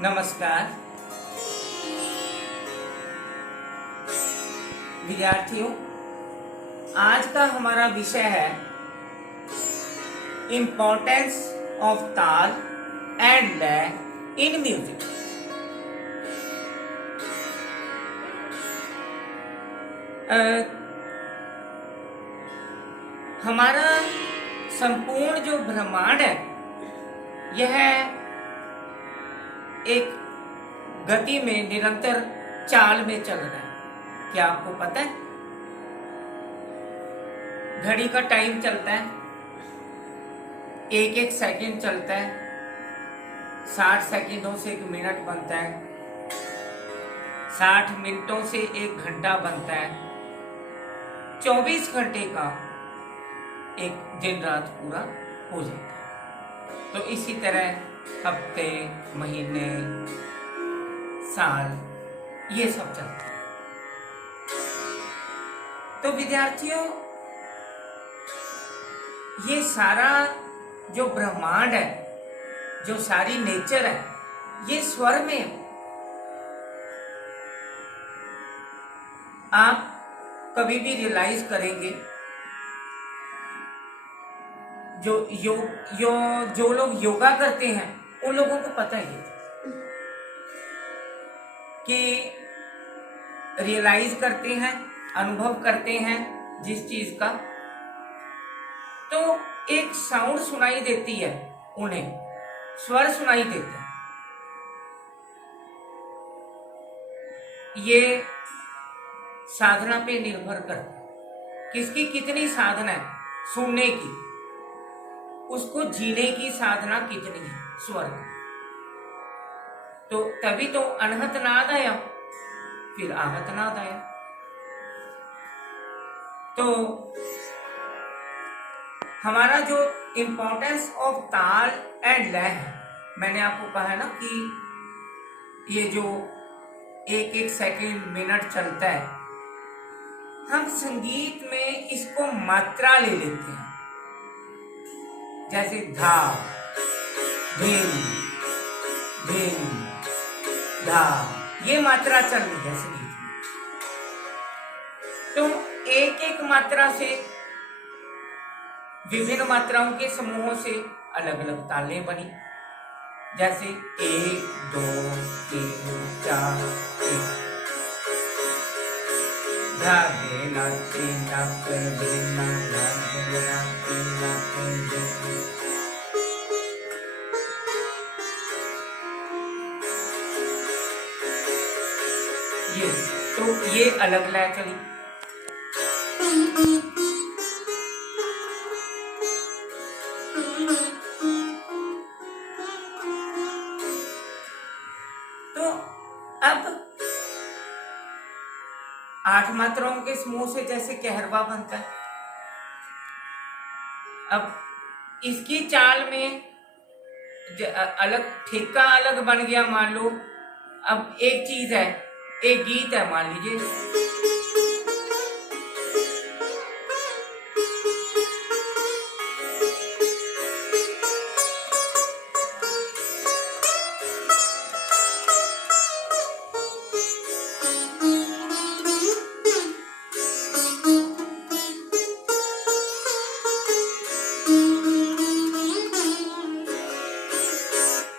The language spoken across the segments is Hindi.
नमस्कार विद्यार्थियों, आज का हमारा विषय है इम्पोर्टेंस ऑफ ताल एंड लय इन म्यूजिक। हमारा संपूर्ण जो ब्रह्मांड है यह एक गति में निरंतर चाल में चल रहा है। क्या आपको पता है? घड़ी का टाइम चलता है, एक एक सेकंड चलता है, 60 सेकंडों से एक मिनट बनता है, 60 मिनटों से एक घंटा बनता है, 24 घंटे का एक दिन रात पूरा हो जाता है। तो इसी तरह हफ्ते, महीने, साल ये सब चलता है। तो विद्यार्थियों, ये सारा जो ब्रह्मांड है, जो सारी नेचर है, ये स्वर में है। आप कभी भी रियलाइज करेंगे, जो लोग योगा करते हैं उन लोगों को पता ही है कि रियलाइज करते हैं, अनुभव करते हैं जिस चीज का, तो एक साउंड सुनाई देती है, उन्हें स्वर सुनाई देता है। ये साधना पे निर्भर करता है, किसकी कितनी साधना है सुनने की, उसको जीने की साधना कितनी है स्वर की। तो तभी तो अनहत नाद आया, फिर आहत नाद आया। तो हमारा जो इम्पोर्टेंस ऑफ ताल एंड लय है, मैंने आपको कहा है ना कि ये जो एक एक सेकंड मिनट चलता है, हम संगीत में इसको मात्रा ले लेते हैं। जैसे धा, धीम, धीम, धा, ये मात्रा चल रही है संगीत में। तो एक एक मात्रा से, विभिन्न मात्राओं के समूहों से अलग अलग तालें बनी। जैसे 1, 2, 3, 4, 1, धा, धे, ना, ती, ना, कर, दे, ना, धा, धे, ना, ती, ना, कर, दे। ये तो ये अलग लय चली। तो अब 8 मात्राओं के समूह से जैसे कहरवा बनता है, अब इसकी चाल में अलग ठेका अलग बन गया। मान लो अब एक चीज है, एक गीत है, मान लीजिए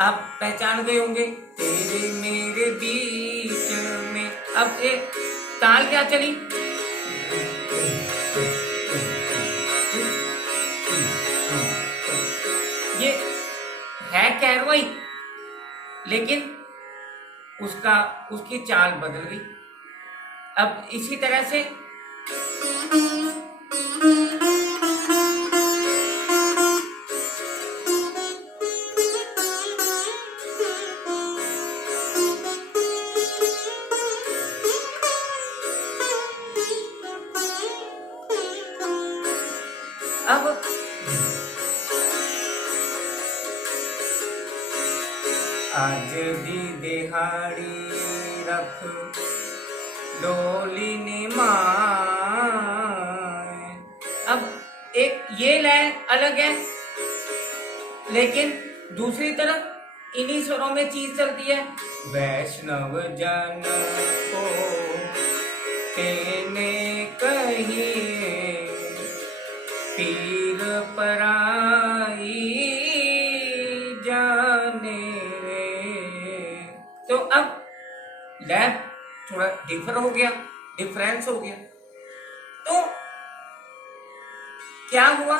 आप पहचान गए होंगे, तेरे मेरे बीच में। अब एक ताल क्या चली, ये है कैरवाई, लेकिन उसकी चाल बदल गई। अब इसी तरह से अब आज दी दिहाड़ी रख डोली ने माए। अब एक ये लय अलग है, लेकिन दूसरी तरफ इन्हीं स्वरों में चीज चलती है। वैष्णव जन को तेने कहिए पीर पराई जाने रे। तो अब लैब थोड़ा डिफरेंस हो गया। तो क्या हुआ,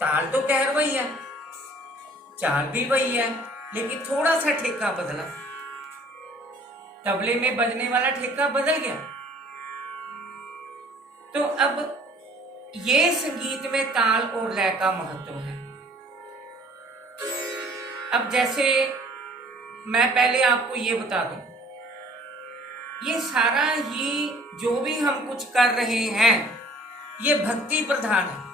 ताल तो खैर वही है, चाल भी वही है, लेकिन थोड़ा सा ठेका बदला। तबले में बजने वाला ठेका बदल गया। तो अब ये संगीत में ताल और लय का महत्व है। अब जैसे मैं पहले आपको ये बता दूं, ये सारा ही जो भी हम कुछ कर रहे हैं ये भक्ति प्रधान है।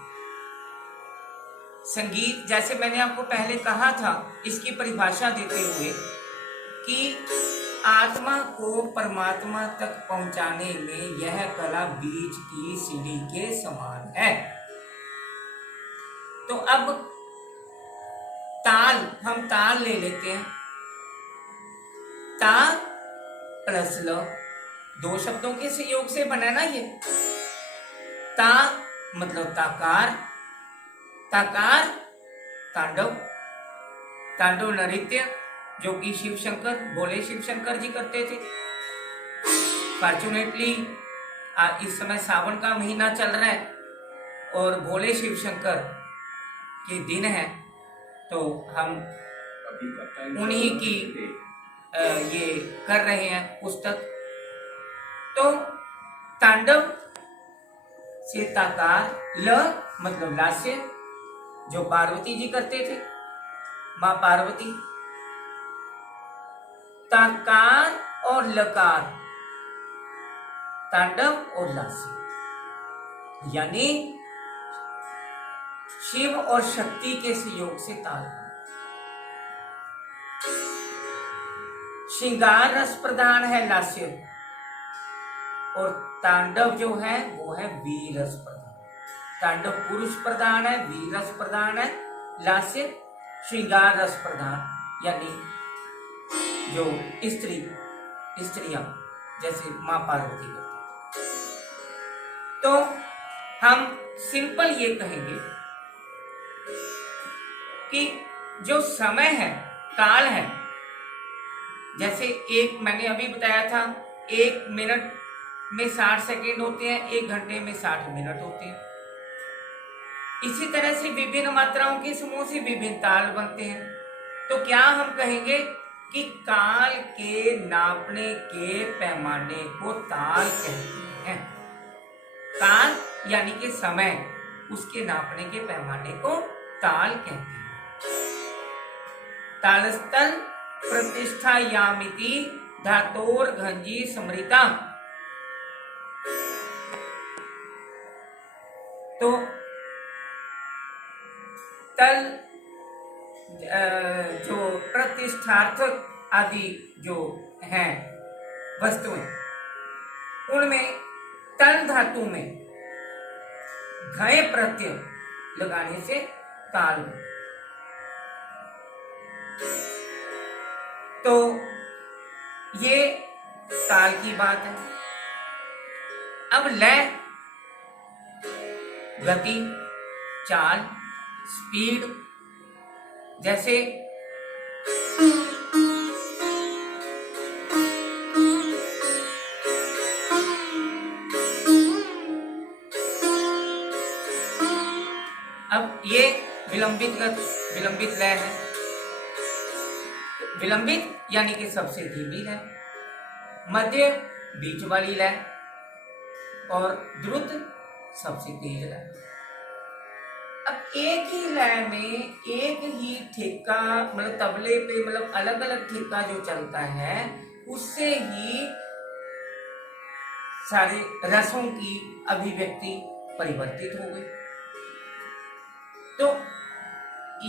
संगीत, जैसे मैंने आपको पहले कहा था, इसकी परिभाषा देते हुए कि आत्मा को परमात्मा तक पहुंचाने में यह कला बीज की सीढ़ी के समान है। तो अब ताल, हम ताल ले लेते हैं। ता प्लस ल, दो शब्दों के सहयोग से बना ना ये। ता मतलब ताकार, ताकार तांडव, तांडव नृत्य जो कि शिव शंकर, भोले शिव शंकर जी करते थे। फॉर्चुनेटली इस समय सावन का महीना चल रहा है और भोले शिव शंकर के दिन है, तो हम उन्हीं की ये कर रहे हैं पुस्तक। तो तांडव से ताकार, ल मतलब लास्य जो पार्वती जी करते थे, मां पार्वती। ताकार और लकार, तांडव और लास्य, यानी शिव और शक्ति के सहयोग से ताल। श्रृंगार रस प्रधान है लास्य और तांडव जो है वो है वीर रस प्रधान। तांडव पुरुष प्रधान है, वीर रस प्रधान है, लास्य श्रृंगार रस प्रधान, यानी जो स्त्रियां जैसे मां पार्वती करती। तो हम सिंपल ये कहेंगे कि जो समय है, काल है, जैसे एक मैंने अभी बताया था, 1 मिनट में 60 सेकेंड होते हैं, 1 घंटे में 60 मिनट होते हैं। इसी तरह से विभिन्न मात्राओं के समूह से विभिन्न ताल बनते हैं। तो क्या हम कहेंगे कि काल के नापने के पैमाने को ताल कहते हैं। काल यानी कि समय, उसके नापने के पैमाने को ताल कहते हैं। तालस्थल प्रतिष्ठा यामिति धातोर घंजी स्मृता। तो तल जो प्रतिष्ठार्थक आदि जो हैं वस्तुएं, उनमें तल धातु में घय प्रत्यय लगाने से ताल। तो ये ताल की बात है। अब लय, गति, चाल, स्पीड, जैसे अब ये विलंबित लय है। विलंबित यानी कि सबसे धीमी लय, मध्य बीच वाली लय और द्रुत सबसे तेज लय। अब एक ही लय में एक ही ठेका, मतलब तबले पे मतलब अलग अलग ठेका जो चलता है, उससे ही सारे रसों की अभिव्यक्ति परिवर्तित हो गई। तो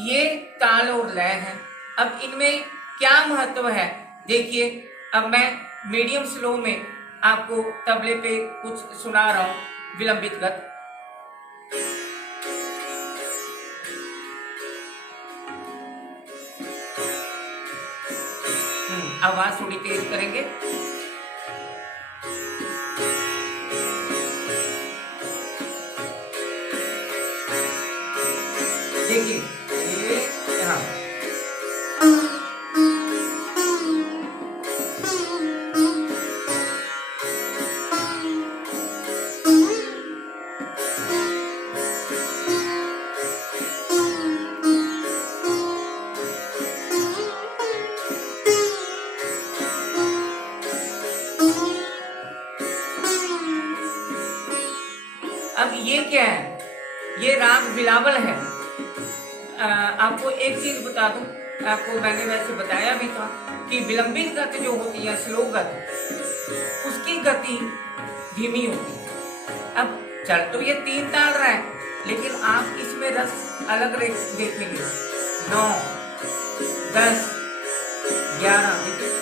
ये ताल और लय है। अब इनमें क्या महत्व है, देखिए। अब मैं मीडियम स्लो में आपको तबले पे कुछ सुना रहा हूं, विलंबित गत। आवाज थोड़ी तेज करेंगे। देखिए ये, हाँ, अब ये क्या है, ये राग बिलावल है। आपको एक चीज बता दूं, आपको मैंने वैसे बताया भी था कि विलंबित गति जो होती है, स्लो गति, उसकी गति धीमी होती है। अब चल तो ये 3 ताल रहा है, लेकिन आप इसमें रस अलग देखेंगे। 9, 10, 11, देखिए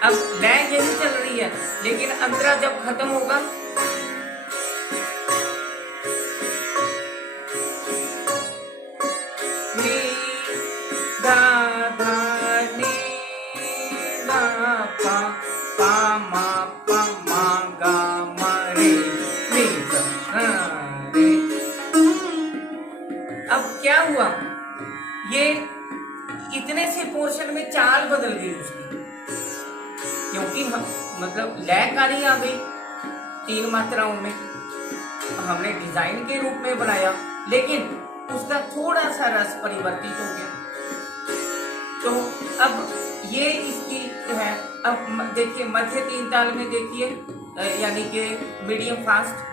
अब लय यही चल रही है, लेकिन अंतरा जब खत्म होगा नी धा धा नी धा पा पा मा गा मा रे नी धा रे। अब क्या हुआ, ये इतने से पोर्शन में चाल बदल गई उसकी, क्योंकि हम मतलब लयकारी आ गई 3 मात्राओं में, हमने डिजाइन के रूप में बनाया, लेकिन उसका थोड़ा सा रस परिवर्तित हो गया। तो अब ये इसकी है। अब देखिए मध्य 3 ताल में देखिए, यानी कि मीडियम फास्ट,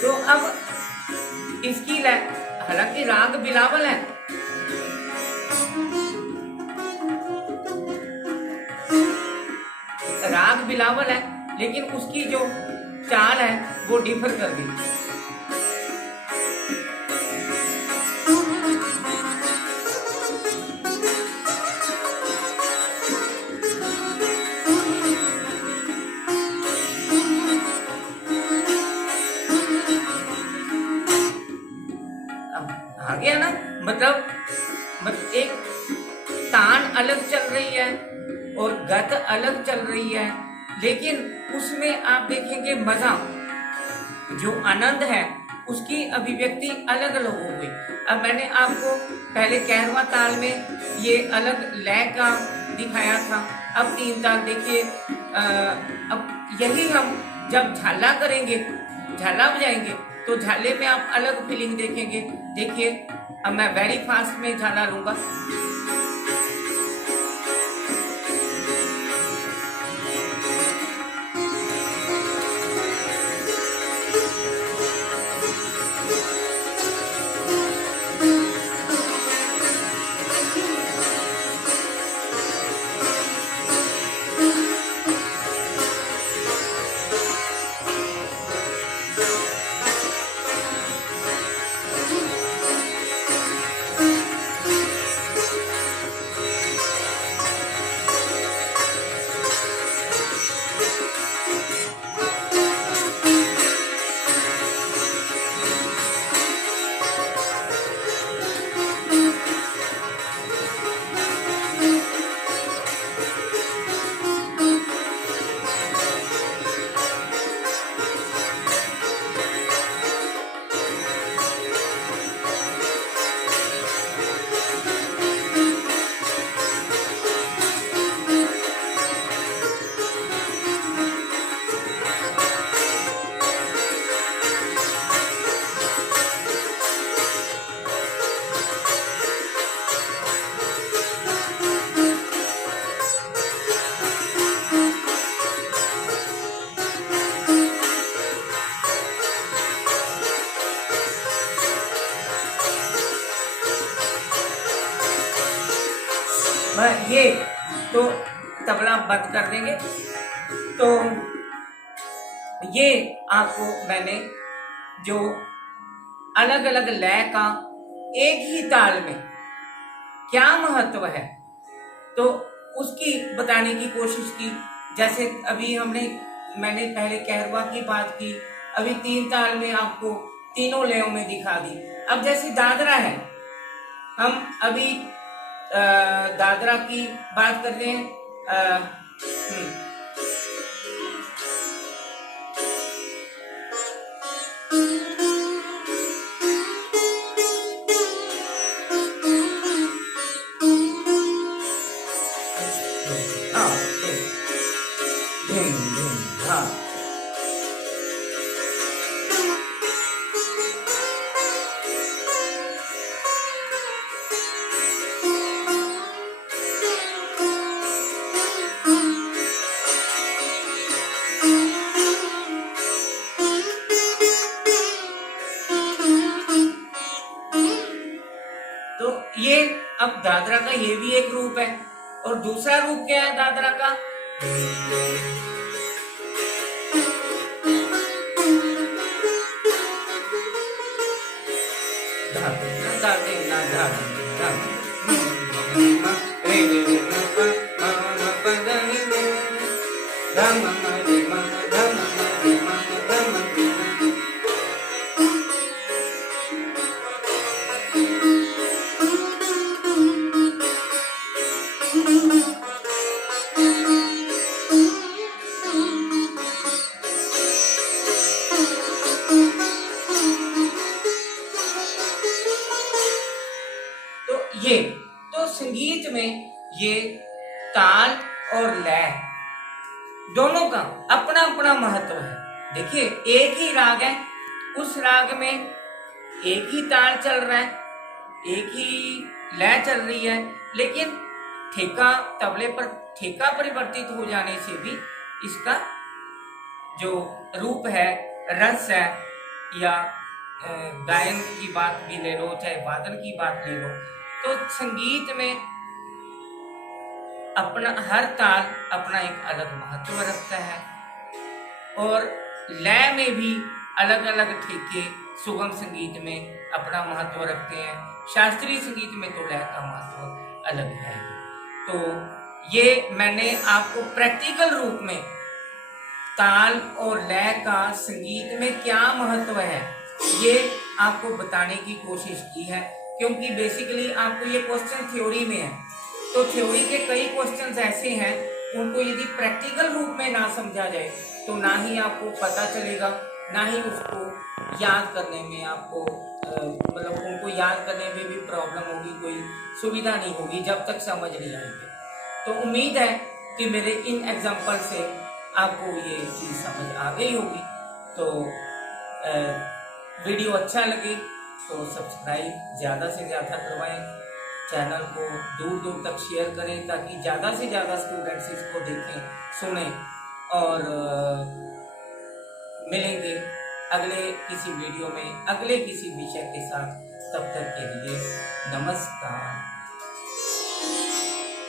तो अब इसकी हालांकि राग बिलावल है, राग बिलावल है, लेकिन उसकी जो चाल है वो डिफर कर गई। आ गया ना, मतलब एक तान अलग चल रही है और गत अलग चल रही है, लेकिन उसमें आप देखेंगे मजा, जो आनंद है उसकी अभिव्यक्ति अलग अलग हो गई। अब मैंने आपको पहले 11वां ताल में ये अलग लय का दिखाया था, अब 3 ताल देखिए। अब यही हम जब झाला करेंगे, झाला बजाएंगे, तो झाले में आप अलग फीलिंग देखेंगे। देखिए अब मैं वेरी फास्ट में झाला लूंगा, बंद कर देंगे। तो ये आपको मैंने जो अलग अलग लय का एक ही ताल में क्या महत्व है तो उसकी बताने की कोशिश की। जैसे अभी मैंने पहले कहरवा की बात की, अभी 3 ताल में आपको तीनों लयों में दिखा दी। अब जैसे दादरा है, हम अभी दादरा की बात करते हैं। तो ये अब दादरा का ये भी एक रूप है। और दूसरा रूप क्या है दादरा का? तो संगीत में ये ताल और लय दोनों का अपना अपना महत्व है। देखिए, एक ही राग है, उस राग में एक ही ताल चल रहा है, एक ही लय चल रही है, लेकिन ठेका तबले पर ठेका परिवर्तित हो जाने से भी इसका जो रूप है, रस है, या गायन की बात भी ले लो, चाहे वादन की बात ले लो, तो संगीत में अपना हर ताल अपना एक अलग महत्व रखता है। और लय में भी अलग अलग ठेके सुगम संगीत में अपना महत्व रखते हैं। शास्त्रीय संगीत में तो लय का महत्व अलग है। तो ये मैंने आपको प्रैक्टिकल रूप में ताल और लय का संगीत में क्या महत्व है ये आपको बताने की कोशिश की है, क्योंकि बेसिकली आपको ये क्वेश्चन थ्योरी में है। तो थ्योरी के कई क्वेश्चंस ऐसे हैं, उनको यदि प्रैक्टिकल रूप में ना समझा जाए तो ना ही आपको पता चलेगा, ना ही उसको याद करने में आपको मतलब उनको याद करने में भी प्रॉब्लम होगी, कोई सुविधा नहीं होगी जब तक समझ नहीं आएंगे। तो उम्मीद है कि मेरे इन एग्जाम्पल से आपको ये चीज़ समझ आ गई होगी। तो वीडियो अच्छा लगे तो सब्सक्राइब ज़्यादा से ज़्यादा करवाएं, चैनल को दूर दूर तक शेयर करें ताकि ज़्यादा से ज़्यादा स्टूडेंट्स इसको देखें, सुनें। और मिलेंगे अगले किसी वीडियो में अगले किसी विषय के साथ। तब तक के लिए नमस्कार।